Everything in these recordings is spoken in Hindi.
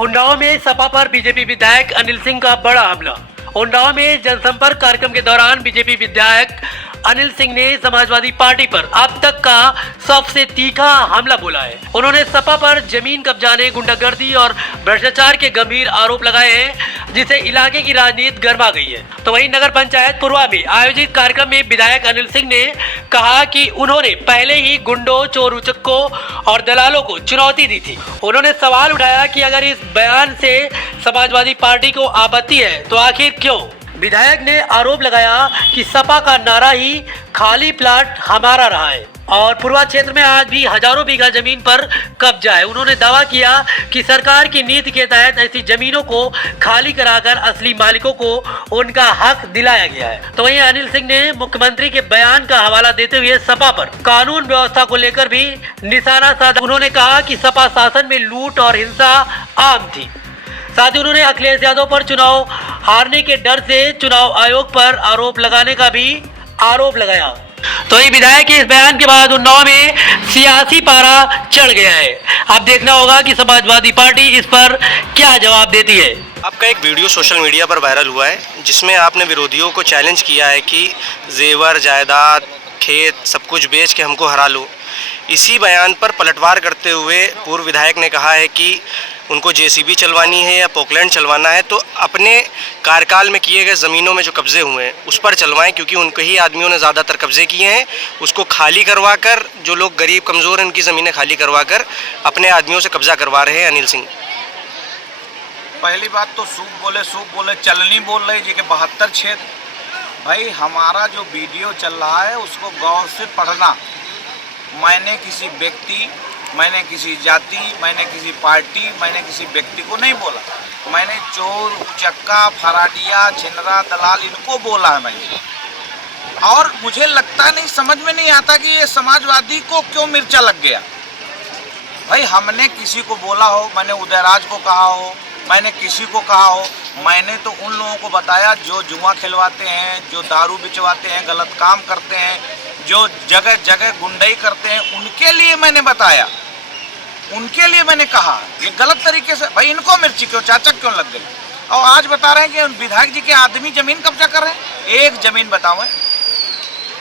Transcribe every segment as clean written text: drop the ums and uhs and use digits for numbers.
उन्नाव में सपा पर बीजेपी विधायक अनिल सिंह का बड़ा हमला। उन्नाव में जनसंपर्क कार्यक्रम के दौरान बीजेपी विधायक अनिल सिंह ने समाजवादी पार्टी पर अब तक का सबसे तीखा हमला बोला है। उन्होंने सपा पर जमीन कब्जाने, गुंडागर्दी और भ्रष्टाचार के गंभीर आरोप लगाए हैं, जिससे इलाके की राजनीति गर्मा गई है। तो वहीं नगर पंचायत पुरवा में आयोजित कार्यक्रम में विधायक अनिल सिंह ने कहा कि उन्होंने पहले ही गुंडों, चोर उचक्कों और दलालों को चुनौती दी थी। उन्होंने सवाल उठाया कि अगर इस बयान से समाजवादी पार्टी को आपत्ति है तो आखिर क्यों। विधायक ने आरोप लगाया कि सपा का नारा ही खाली प्लाट हमारा रहा है और पूर्वा क्षेत्र में आज भी हजारों बीघा जमीन पर कब्जा है। उन्होंने दावा किया कि सरकार की नीति के तहत ऐसी जमीनों को खाली कराकर असली मालिकों को उनका हक दिलाया गया है। तो वहीं अनिल सिंह ने मुख्यमंत्री के बयान का हवाला देते हुए सपा पर कानून व्यवस्था को लेकर भी निशाना साधा। उन्होंने कहा कि सपा शासन में लूट और हिंसा आम थी। साथ ही उन्होंने अखिलेश यादव पर चुनाव हारने के डर से चुनाव आयोग पर आरोप लगाने का भी आरोप लगाया। तो ये विधायक के इस बयान के बाद उन्नाव में सियासी पारा चढ़ गया है। अब देखना होगा कि समाजवादी पार्टी इस पर क्या जवाब देती है। आपका एक वीडियो सोशल मीडिया पर वायरल हुआ है जिसमें आपने विरोधियों को चैलेंज किया है कि जेवर, जायदाद, खेत सब कुछ बेच के हमको हरा लो। इसी बयान पर पलटवार करते हुए पूर्व विधायक ने कहा है कि उनको जेसीबी चलवानी है या पोकलैंड चलवाना है तो अपने कार्यकाल में किए गए ज़मीनों में जो कब्जे हुए हैं उस पर चलवाएं, क्योंकि उनके ही आदमियों ने ज़्यादातर कब्जे किए हैं। उसको खाली करवा कर, जो लोग गरीब कमज़ोर हैं उनकी ज़मीनें खाली करवा कर अपने आदमियों से कब्जा करवा रहे हैं अनिल सिंह। पहली बात तो सूप बोले चलनी बोल रही जी के 72 क्षेत्र। भाई हमारा जो वीडियो चल रहा है उसको गौर से पढ़ना। मैंने किसी व्यक्ति, मैंने किसी जाति, मैंने किसी पार्टी, मैंने किसी व्यक्ति को नहीं बोला। मैंने चोर, उचक्का, फराडिया, छिनरा, दलाल इनको बोला है मैंने। और मुझे लगता नहीं, समझ में नहीं आता कि ये समाजवादी को क्यों मिर्चा लग गया। भाई हमने किसी को बोला हो, मैंने उदयराज को कहा हो, मैंने किसी को कहा हो, मैंने तो उन लोगों को बताया जो जुआ खिलवाते हैं, जो दारू बिचवाते हैं, गलत काम करते हैं, जो जगह जगह गुंडाई करते हैं, उनके लिए मैंने बताया, उनके लिए मैंने कहा। ये गलत तरीके से भाई इनको मिर्ची क्यों, चाचक क्यों लग गई। और आज बता रहे हैं कि विधायक जी के आदमी जमीन कब्जा कर रहे हैं। एक जमीन बताओ,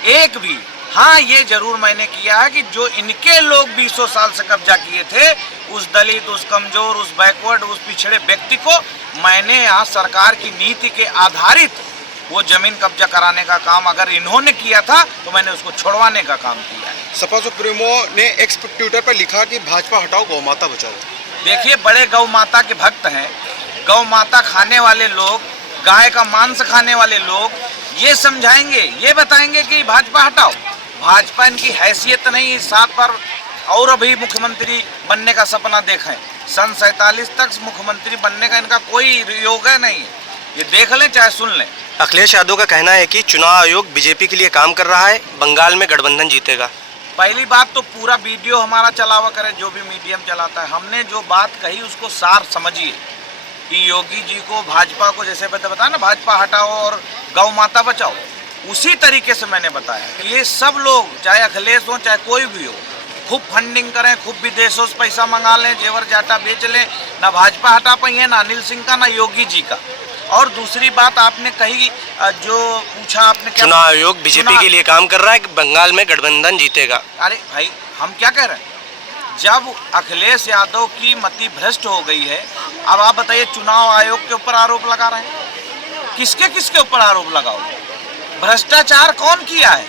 एक भी। हाँ ये जरूर मैंने किया है कि जो इनके लोग 20 साल से कब्जा किए थे, उस दलित, उस कमजोर, उस बैकवर्ड, उस पिछड़े व्यक्ति को मैंने यहाँ सरकार की नीति के आधारित वो जमीन कब्जा कराने का काम अगर इन्होंने किया था तो मैंने उसको छोड़वाने का काम किया है। सपा सुप्रीमो ने एक्स ट्विटर पर लिखा कि भाजपा हटाओ, गौ माता बचाओ। देखिए बड़े गौ माता के भक्त हैं, गौ माता खाने वाले लोग, गाय का मांस खाने वाले लोग ये समझाएंगे, ये बताएंगे कि भाजपा हटाओ। भाजपा इनकी हैसियत नहीं। 7 बार और अभी मुख्यमंत्री बनने का सपना देखें। सन 47 तक मुख्यमंत्री बनने का इनका कोई योग है नहीं। ये देख लें चाहे सुन लें। अखिलेश यादव का कहना है कि चुनाव आयोग बीजेपी के लिए काम कर रहा है, बंगाल में गठबंधन जीतेगा। पहली बात तो पूरा वीडियो हमारा चलावा करे, जो भी मीडियम चलाता है। हमने जो बात कही उसको सार समझिए कि योगी जी को, भाजपा को, जैसे बताया ना भाजपा हटाओ और गौ माता बचाओ, उसी तरीके से मैंने बताया कि ये सब लोग, चाहे अखिलेश हो चाहे कोई भी हो, खूब फंडिंग करें, खूब विदेशों से पैसा मंगा लें, जेवर जाटा बेच लें, ना भाजपा हटा पाइए, ना अनिल सिंह का, ना योगी जी का। और दूसरी बात आपने कही, जो पूछा आपने, क्या चुनाव आयोग बीजेपी के लिए काम कर रहा है कि बंगाल में गठबंधन जीतेगा। अरे भाई हम क्या कह रहे हैं, जब अखिलेश यादव की मति भ्रष्ट हो गई है, अब आप बताइए चुनाव आयोग के ऊपर आरोप लगा रहे हैं। किसके किसके ऊपर आरोप लगाओ? भ्रष्टाचार कौन किया है?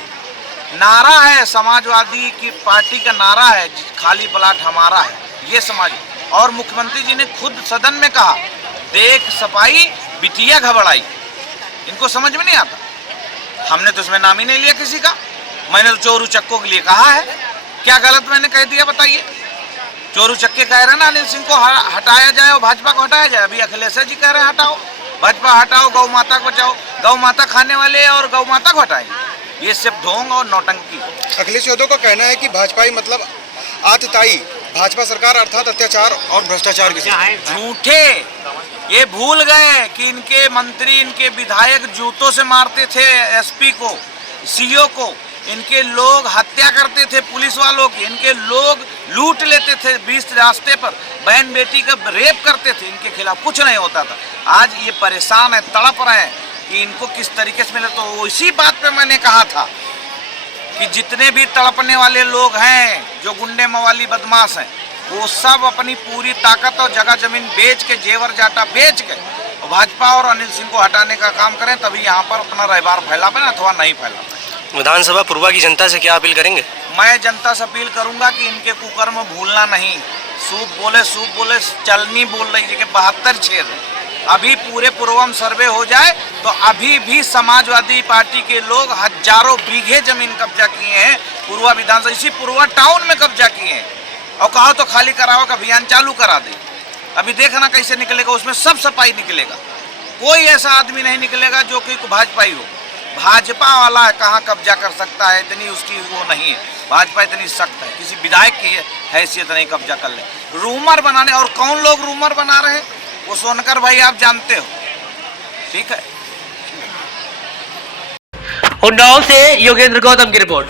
नारा है समाजवादी की पार्टी का, नारा है खाली प्लाट हमारा है, ये समाज। और मुख्यमंत्री जी ने खुद सदन में कहा, देख सफाई बिटिया घबराई। इनको समझ में नहीं आता। हमने तो इसमें नाम ही नहीं लिया किसी का। मैंने तो चोरू चक्कों के लिए कहा है। क्या गलत मैंने कह दिया बताइए? चोरू चक्के कह रहे हैं ना अनिल सिंह को हटाया जाए और भाजपा को हटाया जाए। अभी अखिलेश जी कह रहे हैं हटाओ, भाजपा हटाओ, गौ माता को बचाओ। गौ माता खाने वाले और गौ माता को हटाएं, ये सिर्फ ढोंग और नौटंकी। अखिलेश यादव का कहना है कि भाजपा मतलब आतताई, भाजपा सरकार अर्थात अत्याचार और भ्रष्टाचार की झूठे। ये भूल गए कि इनके मंत्री, इनके विधायक जूतों से मारते थे एसपी को, सीओ को। इनके लोग हत्या करते थे पुलिस वालों की, इनके लोग लूट लेते थे बीच रास्ते पर, बहन बेटी का रेप करते थे, इनके खिलाफ कुछ नहीं होता था। आज ये परेशान है, तड़प रहे हैं कि इनको किस तरीके से मिले। तो इसी बात पे मैंने कहा था कि जितने भी तड़पने वाले लोग हैं, जो गुंडे मवाली बदमाश हैं, वो सब अपनी पूरी ताकत और जगह जमीन बेच के, जेवर जाटा बेच के भाजपा और अनिल सिंह को हटाने का काम करें, तभी यहाँ पर अपना रहबार फैला पाए अथवा नहीं फैला पाए। विधानसभा पूर्वा की जनता से क्या अपील करेंगे? मैं जनता से अपील करूंगा कि इनके कुकर्म भूलना नहीं। सूप बोले चलनी बोल रही है कि 72 छेद। अभी पूरे पूर्वम सर्वे हो जाए तो अभी भी समाजवादी पार्टी के लोग हजारों बीघे जमीन कब्जा किए हैं पूर्वा विधानसभा, इसी पूर्वा टाउन में कब्जा किए हैं। और कहा तो खाली कराओ का अभियान चालू करा दे। अभी देखना कैसे निकलेगा, उसमें सब सफाई निकलेगा। कोई ऐसा आदमी नहीं निकलेगा जो कि भाजपाई हो। भाजपा वाला कहाँ कब्जा कर सकता है, इतनी उसकी वो नहीं है। भाजपा इतनी सख्त है, किसी विधायक की हैसियत नहीं कब्जा कर ले। रूमर बनाने, और कौन लोग रूमर बना रहे हैं वो सोनकर भाई आप जानते हो, ठीक है। उन्नाव से योगेंद्र गौतम की रिपोर्ट।